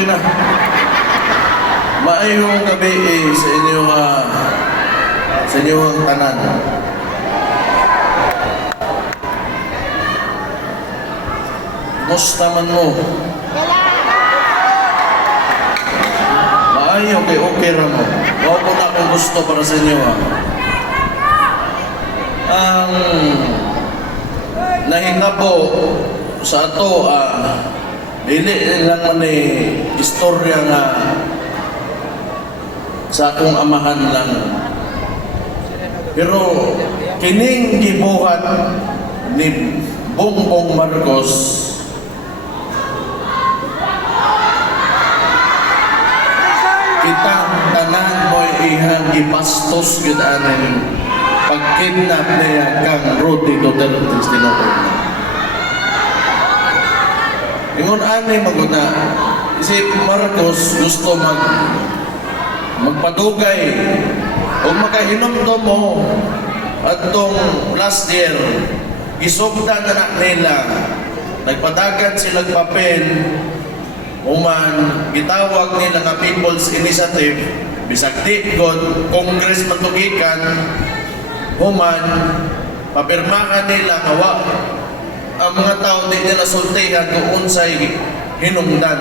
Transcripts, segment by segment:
okay na. Maayong gabi eh, sa inyo ah, sa inyo ang tanan. Musta man mo? Maayo kay okay ra mo. Mao ko na akong gusto para sa inyo ah. Ang nahingabo sa ato ah, dili lang man eh, istorya nga sa akong amahan lang. Pero kining gibuhat ni Bongbong Marcos kita tanan mo ihang gipastos gid aning pagkidnap niya kang Rudy Duterte tinuod na. Ingon ani maguna si Marcos gusto mag magpadugay o makahinom to mo atong last year isugdan na na nila. Nagpadagan silang papel Uman, gitawag nila nga People's Initiative, bisag di god Congress matugikan, human, papirmahan nila nga ang mga tao di nila sultihan kung unsay hinungdan.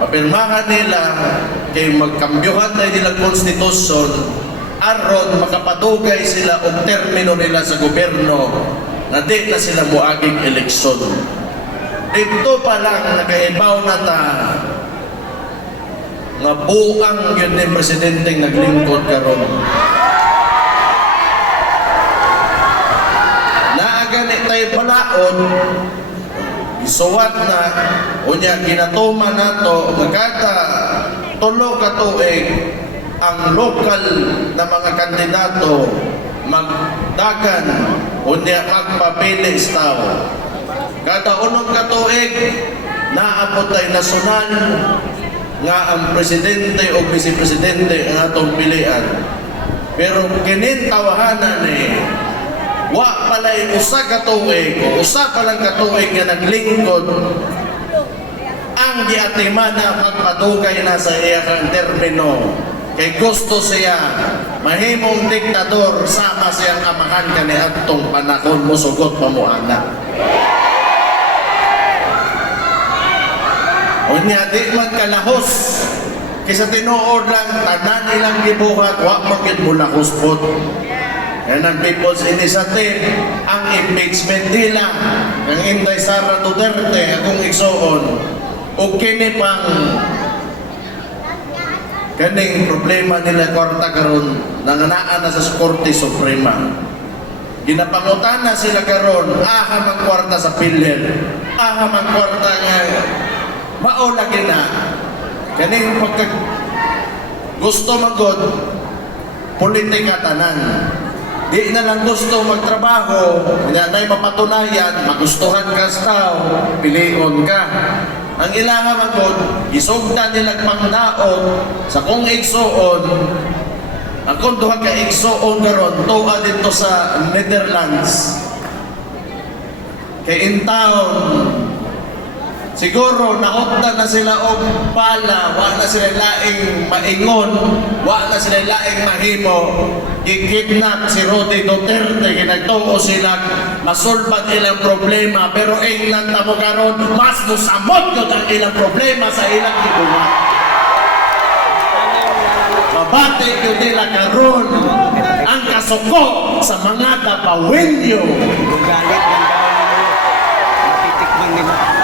Papirmahan nila kay magkambyuhan na nila konstitusyon aron makapadugay sila og termino nila sa gobyerno na di na sila muaging eleksyon. Dito pa lang nakaibaw na ta nga buang yun ni presidenteng naglingkod karon. Naagani tayo balaod, isuwat na, unya ginatuman nato, magkata tulo ka tuig ang lokal na mga kandidato magdagan unya magpapili sa tao. Kada unong katuig, naabot ay nasyonal nga ang presidente o vice-presidente ang atong pilian. Pero kinin tawahanan eh, wa pala'y usa ka tuig usa pa lang ka tuig nga naglingkod. Ang giatimana magpadugay na sa iyang termino. Kay gusto siya mahimong diktador sama siyang amahan kani adtong panahon musugot pa mo anak. Unya di man kalahos kaysa tinuod lang tanan ilang gibuhat wa man gid mula Yan ang People's Initiative, ang impeachment nila, ang Inday Sara Duterte, akong igsoon, o kini pang kaning problema nila kwarta karon nanganaan na sa Korte Suprema. Ginapangutan na sila karon, aha man kwarta sa pilher, aha man kwarta nga mao lagi na kaning pagka gusto magod politika tanan di na lang gusto magtrabaho. Na na'y mapatunayan. Magustuhan ka sa tao pilion ka. Ang ilangan magod isugdan nila pangdaot sa kung igsuon ang kung duha ka igsuon karon tuwa dito sa Netherlands. Kay in town Siguro naotda na sila og bala, wa na sila laing maingon, wa na sila laing mahimo. Gikidnap si Rodi Duterte, ginagtuo sila masulbat ilang problema, pero inglan na mo karon, mas musamot yun ang ilang problema sa ilang gibuhat. Mabati yun nila karon ang kasuko sa mga tapawinyo. Galit ng gawin nila, matitikman nila.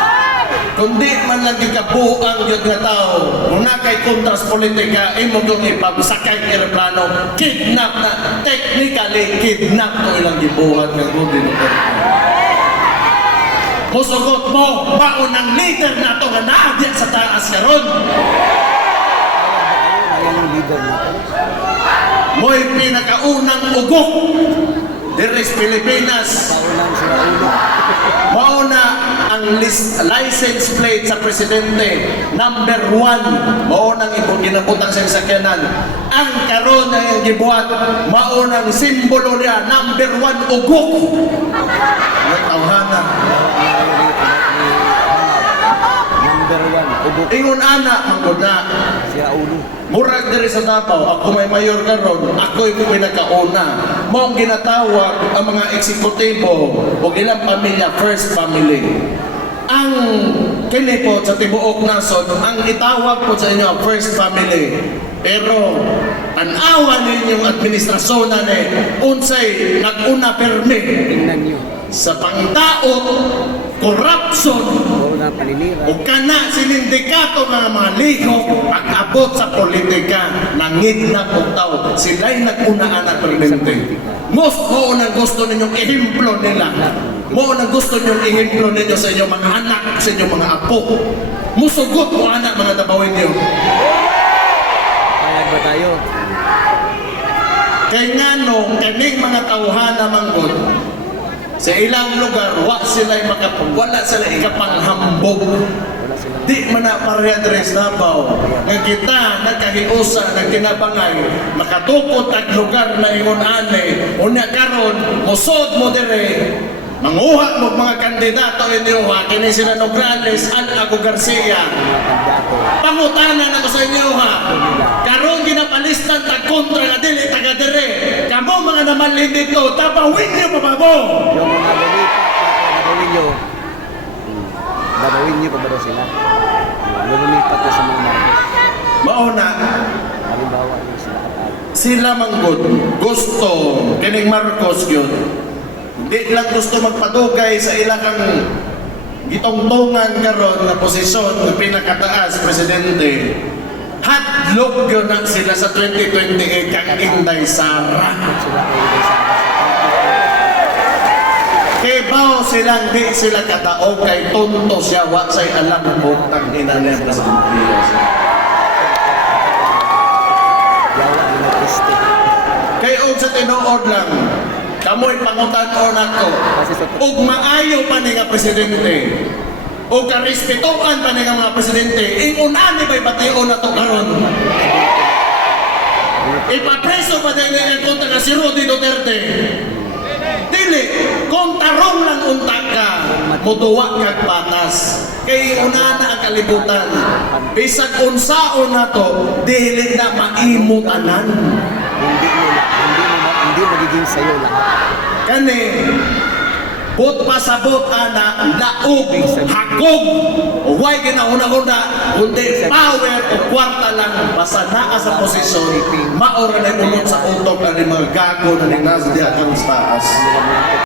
Kundi man lang gikabuang yun nga tao, una kay kontras politika, imo kong ipabsakay aeroplano, kidnap na, technically, kidnap to ilang gibuhat ng Rudy Duterte. Musugot mo, baon ang leader na to nga naadya sa taas leader natin. Mo'y pinakaunang ugok Diris Pilipinas. Mauna ang list, license plate sa presidente, number one, maunang ibon ginabutang sa sakyanan. Ang karon na yung gibuhat, maunang simbolo niya, number one, ugok. Ang tawhana. Tubok. Ingon ana mangod na. Siya ulo. Murag diri sa Davao, ako may mayor karon, ako yung pinakauna. Mo ang ginatawag ang mga eksekutibo o ilang pamilya, first family. Ang kini po sa tibuok nasod, ang itawag po sa inyo, first family. Pero tanawa ninyong administrasyon na ni unsay nag-una permi sa pangdaot, corruption, Na paninira. o kana sinindikato nga mga ligo pag-abot sa politika. Nangidnap og tao sila'y nag-una anak presidente most mo na gusto ninyong ehemplo nila. Mo na gusto ninyong ehemplo ninyo sa inyong mga anak sa inyong mga apo. Musugot mo anak mga tabawin niyo. Payag ba tayo? kay ngano kaning mga tawhana manggod sa ilang lugar wa sila makap wala sila ikapanghambog. Di man na pareha dres Davao. Nga kita nagkahiusa nagtinabangay makatukot ang lugar na ingon ane unya karon musod mo dire manguha mo mga kandidato inyo ha kini sila Nograles at Ago Garcia Mga kandidato. pangutana na ko sa inyo ha karon ginapalistan ta kontra nga dili taga dire kamo mga namalin dito tapawin niyo mga lumipat, gagawin nyo. Hmm. Gagawin nyo pa ba daw sila? Lumipat na sa mga market. mauna. Halimbawa yung sila katalo. sila manggod gusto. Kining Marcos yun. Di lang gusto magpadugay sa ilang gitongtongan karon na posisyon ng pinakataas presidente. Hadlok yun na sila sa 2028 kang Inday Sara Sila kayo kayo sa kay bao silang di sila kataog kay tonto siya wa say alam mo tang Yawa yung mag-este. kay og sa tinuod lang kamoy pangutan-on ako Kasi sa ug maayo pa ni nga presidente ug karespetoan pa ni nga mga presidente ingon ni bay bation na to karon? Ipapreso pa din ang kontra si Rudy Duterte. Dili lang unta ka mutuwa kag patas. Kay una na ang kalibutan. Bisag unsaon na to dili na maimo tanan. Hindi mo na, hindi mo na, hindi magiging sa'yo lahat. kani Bot pasabot ana laog hakog. Way ginauna-una kundi power o kwarta lang. Basta naa sa posisyon maora na ulot sa utok na mga gago na ni Nazdia kang taas.